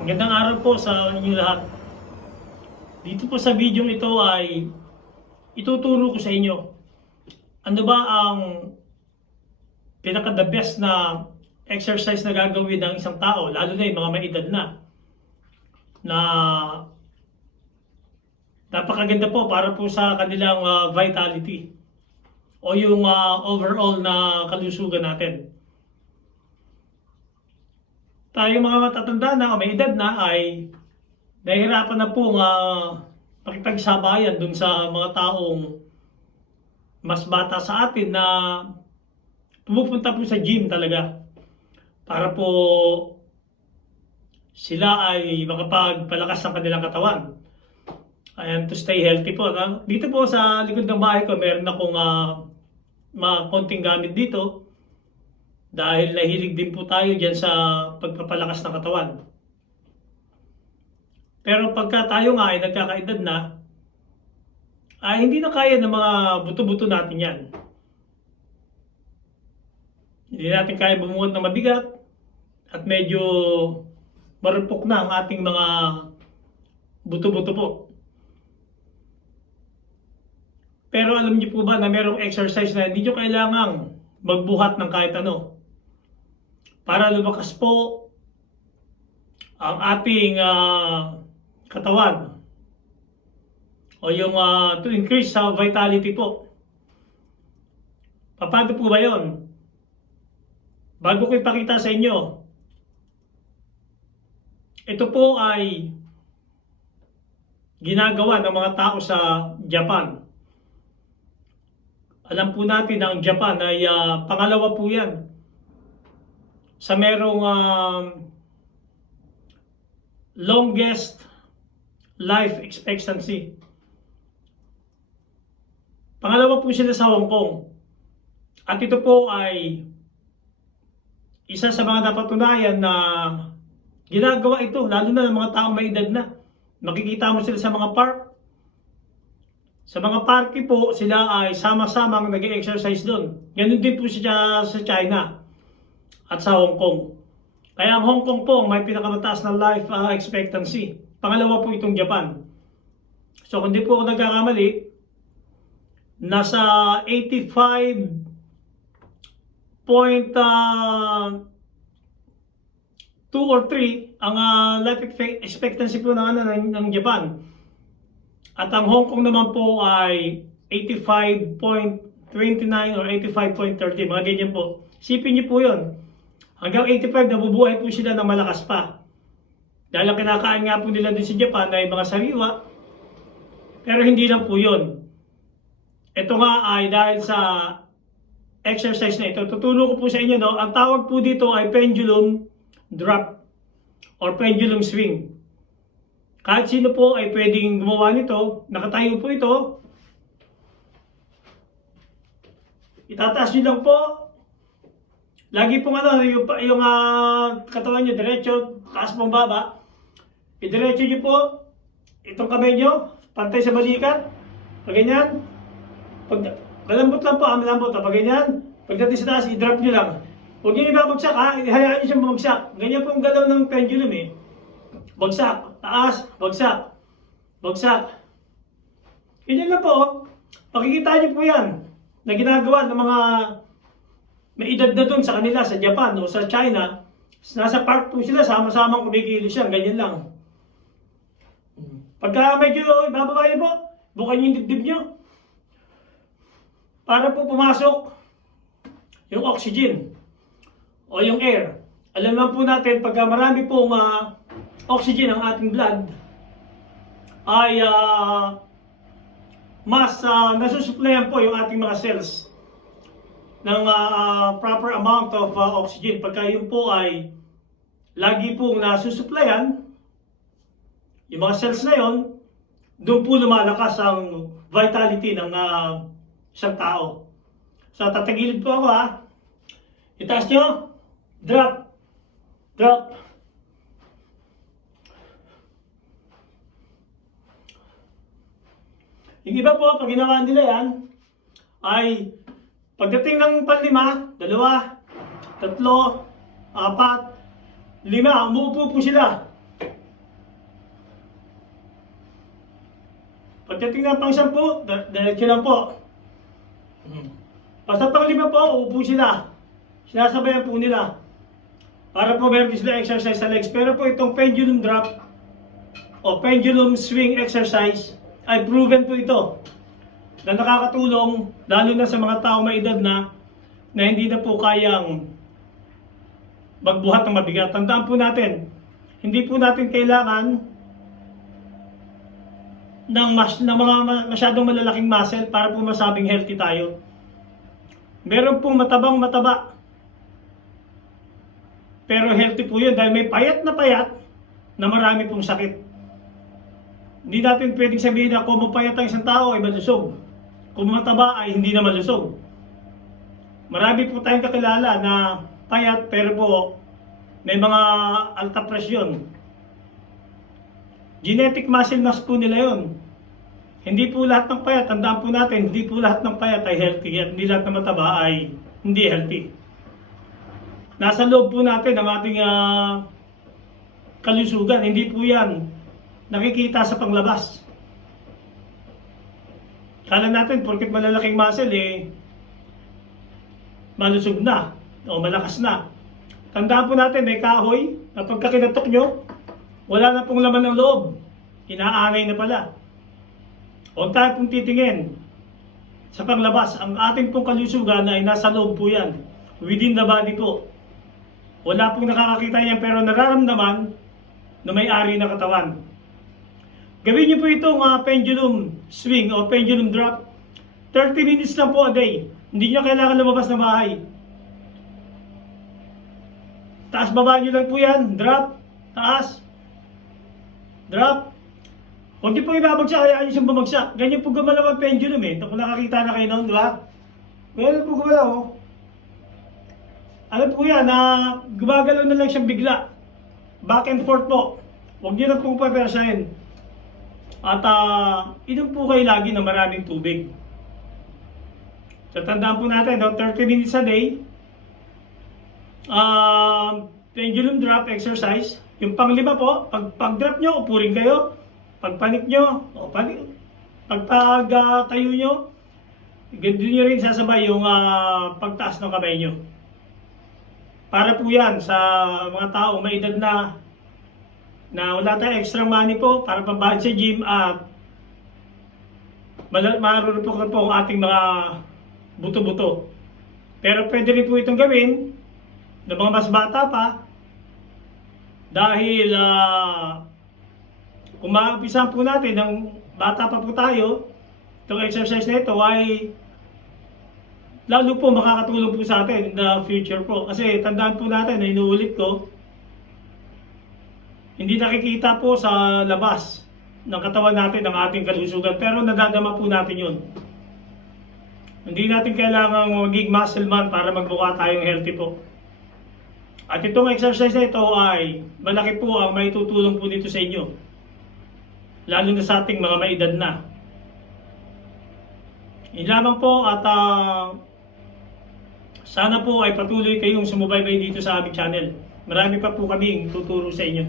Magandang araw po sa inyo lahat. Dito po sa video ito ay ituturo ko sa inyo ano ba ang pinaka-the best na exercise na gagawin ng isang tao, lalo na yung mga may edad na napakaganda po para po sa kanilang vitality o yung overall na kalusugan natin. Tayo mga matatanda na o may edad na ay nahihirapan na po makipagsabayan dun sa mga taong mas bata sa atin na pumupunta po sa gym talaga para po sila ay makapagpalakas ng kanilang katawan. Ayan, to stay healthy po. Dito po sa likod ng bahay ko, meron akong mga konting gamit dito dahil nahilig din po tayo dyan sa pagpapalakas ng katawan. Pero pagka tayo nga ay nagkakaedad na, ay hindi na kaya ng mga buto-buto natin yan. Hindi natin kaya bumuhat ng mabigat at medyo marupok na ang ating mga buto-buto po. Pero alam niyo po ba na merong exercise na hindi niyo kailangang magbuhat ng kahit ano para lumakas po ang ating katawan o yung to increase sa vitality po. Paano po ba yon? Bago ko ipakita sa inyo, ito po ay ginagawa ng mga tao sa Japan. Alam po natin na ang Japan ay pangalawa po yan sa merong longest life expectancy. Pangalawa po sila sa Hong Kong. At ito po ay isa sa mga napatunayan na ginagawa ito, lalo na ng mga taong may edad na. Makikita mo sila sa mga park. Sa mga parke po, sila ay sama-samang nag-exercise doon. Ganun din po siya sa China at sa Hong Kong. Kaya ang Hong Kong po may pinakamataas na life expectancy. Pangalawa po itong Japan. So kung di po ako nagkakamali, nasa 85.2 or 3 ang life expectancy po ng Japan. At ang Hong Kong naman po ay 85.29 or 85.30, mga ganyan po. Sipin niyo po yun. Hanggang 85 nabubuhay po sila ng malakas pa. Dahil ang kinakain nga po nila din sa Japan ay mga sariwa. Pero hindi lang po yun. Ito nga ay dahil sa exercise na ito. Tutulong ko po sa inyo, no? Ang tawag po dito ay pendulum drop or pendulum swing. Kahit sino po ay pwedeng gumawa nito. Nakatayo po ito. Itataas nyo lang po. Lagi pong yung katawan nyo diretso, taas pong baba. Idiretso nyo po itong kamay nyo, pantay sa balikat. Pag ganyan. Malambot lang po, malambot. Pag ganyan. Pagdating sa taas, i-drop nyo lang. Huwag nyo ibabagsak ha, ihayaan nyo siyang bumagsak. Ganyan po ang galaw ng pendulum eh. Bagsak, taas, bagsak, bagsak. Ganyan lang po. Pakikita nyo po yan na ginagawa ng mga may edad na dun sa kanila, sa Japan o sa China. Nasa park po sila, sama-samang kumikilos yan, ganyan lang. Pagka medyo ibababa nyo po, bukan nyo yung dibdib nyo. Para po pumasok yung oxygen o yung air. Alam lang po natin, pagka marami pong oxygen ang ating blood, ay mas nasusuplayan po yung ating mga cells ng proper amount of oxygen. Pagka yun po ay lagi pong nasusuplayan, yung mga cells na yun, doon po lumalakas ang vitality ng isang tao. So tatagilid po ako ha. Itaas nyo. Drop. Drop. Yung iba po, pag ginawa nila yan, ay pagdating ng panlima, 2, 3, 4, 5, umuupo po sila. Pagdating ng pang-10, diretso lang po. Basta pang-5 po, uupo sila. Sinasabayan po nila. Para po meron sila exercise sa legs. Pero po itong pendulum drop o pendulum swing exercise ay proven po ito na nakakatulong lalo na sa mga tao may edad na hindi na po kayang magbuhat ng mabigat. Tandaan po natin, hindi po natin kailangan ng mga masyadong malalaking muscle para po masabing healthy tayo. Meron pong mataba, pero healthy po yun dahil may payat na marami pong sakit. Hindi natin pwedeng sabihin na kung mapayat ang isang tao ay malusog. Kung mataba ay hindi na malusog. Marami po tayong kakilala na payat pero po may mga alta presyon. Genetic muscle mass po nila yun. Hindi po lahat ng payat, tandaan po natin, hindi po lahat ng payat ay healthy at hindi lahat ng mataba ay hindi healthy. Nasa loob po natin ang ating kalusugan, hindi po yan nakikita sa panglabas. Kala natin, porket malalaking muscle malusog na o malakas na. Tandaan po natin, may kahoy na pagka kinatok nyo, wala na pong laman ng loob. Inaanay na pala. Huwag tayo pong titingin sa panglabas. Ang ating pong kalusugan ay nasa loob po yan. Within the body po. Wala pong nakakakita niyan pero nararamdaman na may-ari na katawan. Gawin niyo po itong pendulum swing o pendulum drop. 30 minutes lang po a day. Hindi niyo kailangan lumabas na bahay. Taas baba niyo lang po yan. Drop. Taas. Drop. Huwag niyo po ibabagsak. Hayaan niyo siyang bumagsak. Ganyan po gumalaw ang pendulum Kung nakakita na kayo noon, di ba? Ganyan po gumalaw. Ano po yan, gumagalaw na lang siyang bigla. Back and forth po. Huwag niyo na po papersahin. At inom po kayo lagi ng maraming tubig. So tandaan po natin, 30 minutes a day. Pendulum drop exercise. Yung pang-5 po, pag-drop nyo, upo rin kayo. Pag-panik nyo, pag-tayo nyo, ganito nyo rin sasabay yung pagtaas ng kamay nyo. Para po yan sa mga tao may edad na wala tayong extra money po para pambayad sa gym at marurupok na po ang ating mga buto-buto. Pero pwede rin po itong gawin ng mga mas bata pa dahil kung maumpisahan po natin ng bata pa po tayo, itong exercise na ito ay lalo po makakatulong po sa atin in the future po. Kasi tandaan po natin na inuulit ko, hindi nakikita po sa labas ng katawan natin ang ating kalusugan pero nadadama po natin yun. Hindi natin kailangan maging muscle man para magmukha tayong healthy po. At itong exercise na ito ay malaki po ang maitutulong po dito sa inyo. Lalo na sa ating mga may edad na. Yun lamang po at sana po ay patuloy kayong sumubaybay dito sa aming channel. Marami pa po kaming tuturo sa inyo.